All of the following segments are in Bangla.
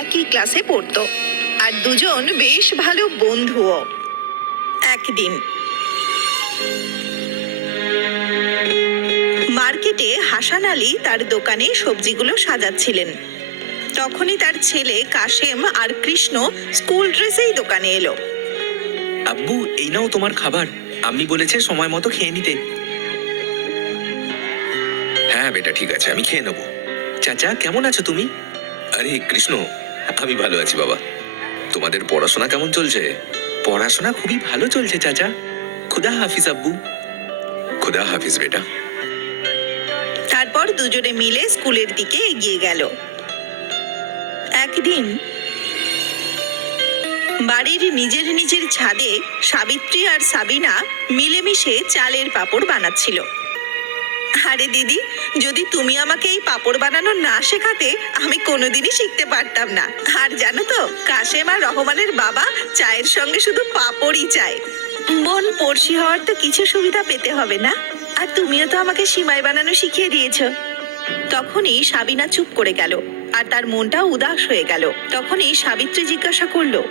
একই ক্লাসে পড়তো আর দুজন বেশ ভালো বন্ধুও। একদিন মার্কেটে হাসান আলী তার দোকানে সবজিগুলো সাজাচ্ছিলেন। তখনই তার ছেলে কাশেম আর কৃষ্ণ স্কুল ড্রেসেই দোকানে এলো। আব্বু, এই নাও তোমার খাবার। আম্মি বলেছে সময় মতো খেয়ে নিতে। হ্যাঁ বেটা, ঠিক আছে, আমি খেয়ে নেবো। চাচা, কেমন আছো তুমি? আরে কৃষ্ণ, আমি ভালো আছি বাবা। তোমাদের পড়াশোনা কেমন চলছে? পড়াশোনা খুবই ভালো চলছে চাচা। খুদা হাফিজ আব্বু। খুদা হাফিজ বেটা। তারপর দুজনে মিলে স্কুলের দিকে এগিয়ে গেল। একদিন বাড়ির নিজের নিজের ছাদে সাবিত্রী আর সাবিনা মিলেমিশে চালের পাঁপড় বানাচ্ছিল। আরে দিদি, যদি তুমি আমাকে এই পাঁপড় বানানো না শেখাতে আমি কোনোদিনই শিখতে পারতাম না। আর জানো তো, কাশেম আর রহমানের বাবা চায়ের সঙ্গে শুধু পাঁপড়ই চায়। বোন পড়শি হওয়ার তো কিছু সুবিধা পেতে হবে না? আর তুমিও তো আমাকে সিমাই বানানো শিখিয়ে দিয়েছো। তখনই সাবিনা চুপ করে গেল আর তার মনটা উদাস হয়ে গেল। তখনই সাবিত্রী জিজ্ঞাসা করলো,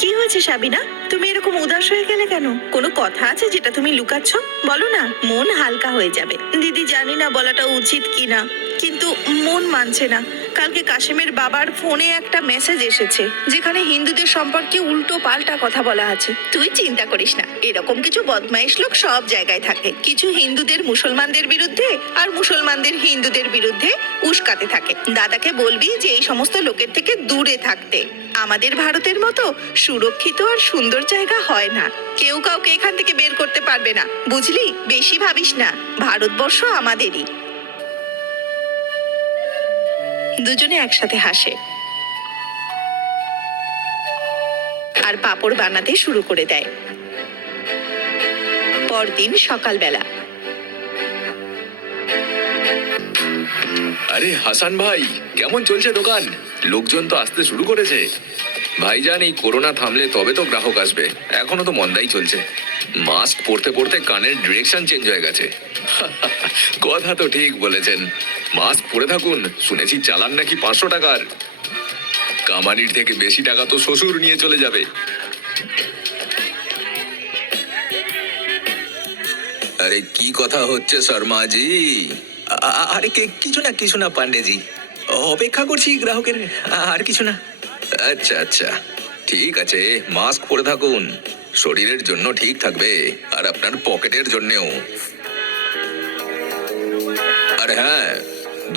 কি হয়েছে সাবিনা, তুমি এরকম উদাস হয়ে গেলে কেন? কোনো কথা আছে যেটা তুমি লুকাচ্ছ? বলো না, মন হালকা হয়ে যাবে। দিদি, জানি না বলাটা উচিত কিনা, কিন্তু মন মানছে না। কালকে কাশেমের বাবার ফোনে একটা মেসেজ এসেছে যেখানে হিন্দুদের সম্পর্কে উল্টো পাল্টা কথা বলা আছে। তুই চিন্তা করিস না, এরকম কিছু বদমাইশ লোক সব জায়গায় থাকে। কিছু হিন্দুদের মুসলমানদের বিরুদ্ধে আর মুসলমানদের হিন্দুদের বিরুদ্ধে উস্কাতে থাকে। দাদাকে বলবি যে এই সমস্ত লোকের থেকে দূরে থাকতে। আমাদের ভারতের মতো সুরক্ষিত আর সুন্দর জায়গা হয় না। কেউ কাউকে এখান থেকে বের করতে পারবে না, বুঝলি? বেশি ভাবিস না, ভারতবর্ষ আমাদেরই। দুজনে একসাথে হাসে আর পাঁপড় বানাতে শুরু করে দেয়। পরদিন সকালবেলা। আরে হাসান ভাই, কেমন চলছে দোকান? লোকজন তো আসতে শুরু করেছে। ভাইজান, এই করোনা থামলে তবে তো গ্রাহক আসবে, এখনো তো মন্দাই চলছে। মাস্ক পরতে পরতে কানের ডিরেকশন চেঞ্জ হয়ে গেছে। কথা তো ঠিক বলেছেন, মাস্ক পরে থাকুন। শুনেছি চালান নাকি 500 টাকার। কামানির থেকে বেশি টাকা তো শ্বশুর নিয়ে চলে যাবে। আরে কি কথা হচ্ছে শর্মাজি? আরে কিছু না পান্ডেজি, অপেক্ষা করছি গ্রাহকের, আর কিছু না। আচ্ছা আচ্ছা, ঠিক আছে, মাস্ক পরে থাকুন, শরীরের জন্য ঠিক থাকবে আর আপনার পকেটের জন্যও। আর হ্যাঁ,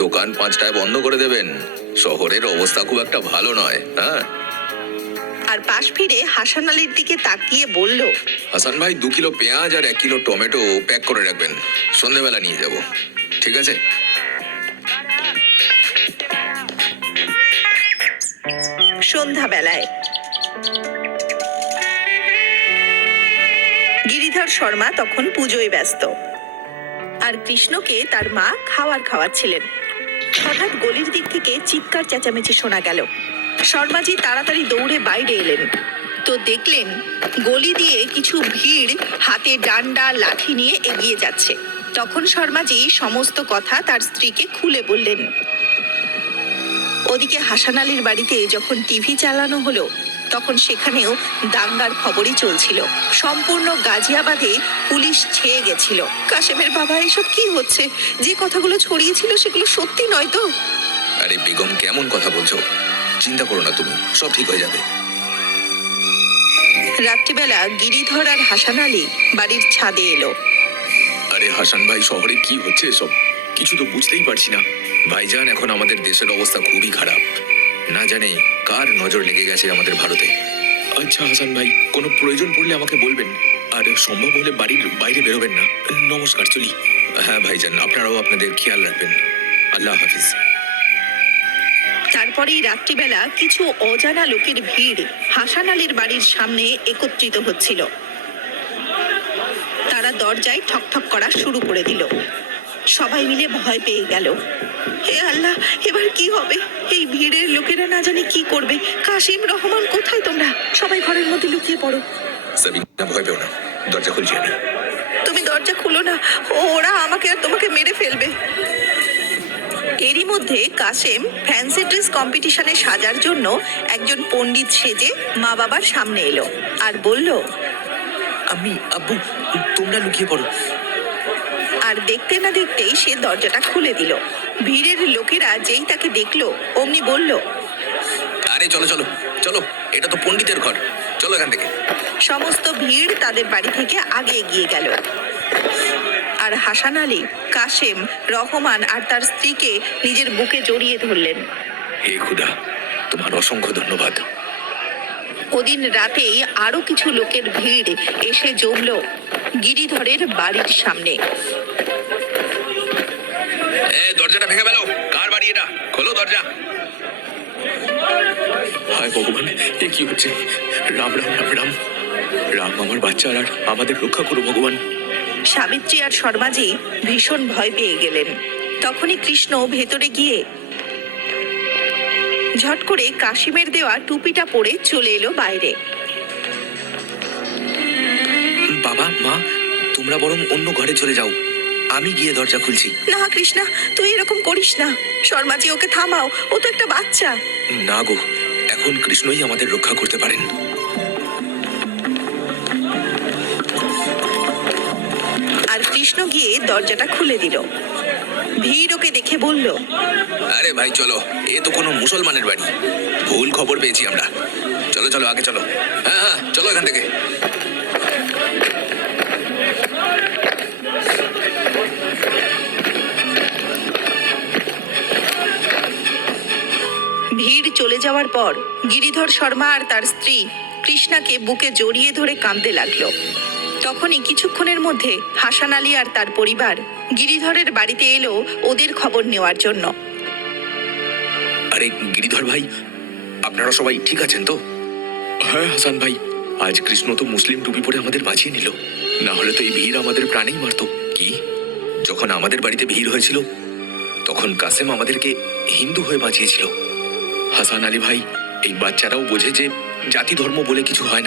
দোকান 5টায় বন্ধ করে দেবেন। শহরের অবস্থা খুব একটা ভালো নয়। হ্যাঁ। আর পাশ ফিরে হাসান আলীর দিকে তাকিয়ে বলল, হাসান ভাই, 2 কিলো পেঁয়াজ আর 1 কিলো টমেটো প্যাক করে রাখবেন, সন্ধ্যেবেলা নিয়ে যাব। ঠিক আছে? সন্ধ্যাবেলায় গিরিধর শর্মা তখন পুজোয় ব্যস্ত আর কৃষ্ণকে তার মা খাওয়াচ্ছিলেন। হঠাৎ গলির দিক থেকে চিৎকার চেঁচামেচি শোনা গেল। শর্মাজি তাড়াতাড়ি দৌড়ে বাইরে এলেন তো দেখলেন গলি দিয়ে কিছু ভিড় হাতে ডান্ডা লাঠি নিয়ে এগিয়ে যাচ্ছে। তখন শর্মাজি সমস্ত কথা তার স্ত্রীকে খুলে বললেন। ওদিকে হাসান আলীর বাড়িতে যখন টিভি চালানো হলো তখন সেখানেও দাঙ্গার খবরই চলছিল। সম্পূর্ণ গাজিয়াবাদে পুলিশ ছেয়ে গেছিল। কাশেমের বাবা, এসব কি হচ্ছে? যে কথাগুলো ছড়িয়েছিল সেগুলো সত্যি নয় তো? আরে বেগম, কেমন কথা বলছো? চিন্তা করো না তুমি, সব ঠিক হয়ে যাবে। রাত্রিবেলা গিরিধর আর হাসান আলী বাড়ির ছাদে এলো। আরে হাসান ভাই, শহরে কি হচ্ছে এসব? কিছু তো বুঝতেই পারছি না। ভাইজান, এখন আমাদের দেশের অবস্থা খুবই খারাপ। না জানে কার নজর লেগে গেছে আমাদের ভারতে। আচ্ছা হাসান ভাই, কোনো প্রয়োজন পড়লে আমাকে বলবেন, আর সম্ভব হলে বাড়ির বাইরে বেরোবেন না। নমস্কার, চলি। হ্যাঁ ভাইজান, আপনারাও আপনাদের খেয়াল রাখবেন। আল্লাহ হাফিজ। তারপরেই রাত্রিবেলা কিছু অজানা লোকের ভিড় হাসান আলীর বাড়ির সামনে একত্রিত হচ্ছিল। তারা দরজায় ঠকঠক করা শুরু করে দিল। সবাই মিলে ভয় পেয়ে গেল। হে আল্লাহ, এবার কি হবে? এই ভিড়ের লোকেরা না জানি কি করবে। কাশিম, রহমান, কোথায় তোমরা? সবাই ঘরের মধ্যে লুকিয়ে পড়ো। সাবিনা, ভয় পেও না, দরজা খুলছি আমি। তুমি দরজা খুলো না, ওরা আমাকে আর তোমাকে মেরে ফেলবে। এরই মধ্যে কাসেম ফ্যান্সি ড্রেস কম্পিটিশনে সাজার জন্য একজন পণ্ডিত সেজে মা বাবার সামনে এলো আর বলল, আমি আব্বু, তোমরা লুকিয়ে পড়ো। আর দেখতে না দেখতেই সে দরজাটা খুলে দিল। ভিড়ের লোকেরা যেই তাকে দেখলো অমনি বলল, আরে চলো চলো চলো, এটা তো পণ্ডিতের ঘর, চলো এখান থেকে। সমস্ত ভিড় তাদের বাড়ি থেকে আগে এগিয়ে গেল। আর হাসান আলী, কাসেম, রহমান আর তার স্ত্রীকে নিজের বুকে জড়িয়ে ধরলেন। হে খুদা, তোমার অসংখ্য ধন্যবাদ। ওদিন রাতেই আরো কিছু লোকের ভিড় এসে জমল গিরিধরের বাড়ির সামনে। দরজাটা ভেঙে ফেলো, কার বাড়ি এটা? খোলো দরজা। হায় ভগবান, এ কি হচ্ছে? রাম রাম রাম রাম রাম, আমার বাচ্চা আর আমাদের রক্ষা করো ভগবান। সাবিত্রী আর শর্মাজি ভীষণ ভয় পেয়ে গেলেন। তখনই কৃষ্ণ ভেতরে গিয়ে ঝট করে কাশিমের দেওয়া টুপিটা পরে চলে এলো বাইরে। বাবা মা, তোমরা বরং অন্য ঘরে চলে যাও, আমি গিয়ে দরজা খুলছি। না কৃষ্ণা, তুই এরকম করিস না। শর্মাজি, ওকে থামাও, ও তো একটা বাচ্চা। না গো, এখন কৃষ্ণই আমাদের রক্ষা করতে পারেন। আর কৃষ্ণ গিয়ে দরজাটা খুলে দিল। ভিড় ওকে দেখে বলল, আরে ভাই চলো, এ তো কোনো মুসলমানের বাড়ি, ভুল খবর পেয়েছি আমরা। চলো চলো আগে চলো। হ্যাঁ হ্যাঁ চলো এখান থেকে। ভিড় চলে যাওয়ার পর গিরিধর শর্মা আর তার স্ত্রী কৃষ্ণাকে বুকে জড়িয়ে ধরে কাঁদতে লাগলো। তখনই কিছুক্ষণের মধ্যে হাসান আলী আর তার পরিবার গিরিধরের বাড়িতে এলো ওদের খবর নেওয়ার জন্য। আরে গিরিধর ভাই, আপনারা সবাই ঠিক আছেন তো? হ্যাঁ হাসান ভাই, আজ কৃষ্ণ তো মুসলিম টুপি পরে আমাদের বাঁচিয়ে নিল, না হলে তো এই ভিড় আমাদের প্রাণেই মারত। কি, যখন আমাদের বাড়িতে ভিড় হয়েছিল তখন কাসেম আমাদেরকে হিন্দু হয়ে বাঁচিয়েছিল। হাসান আলী ভাই, এই বাচ্চারাও বোঝে যে জাতি ধর্ম বলে কিছু হয় না।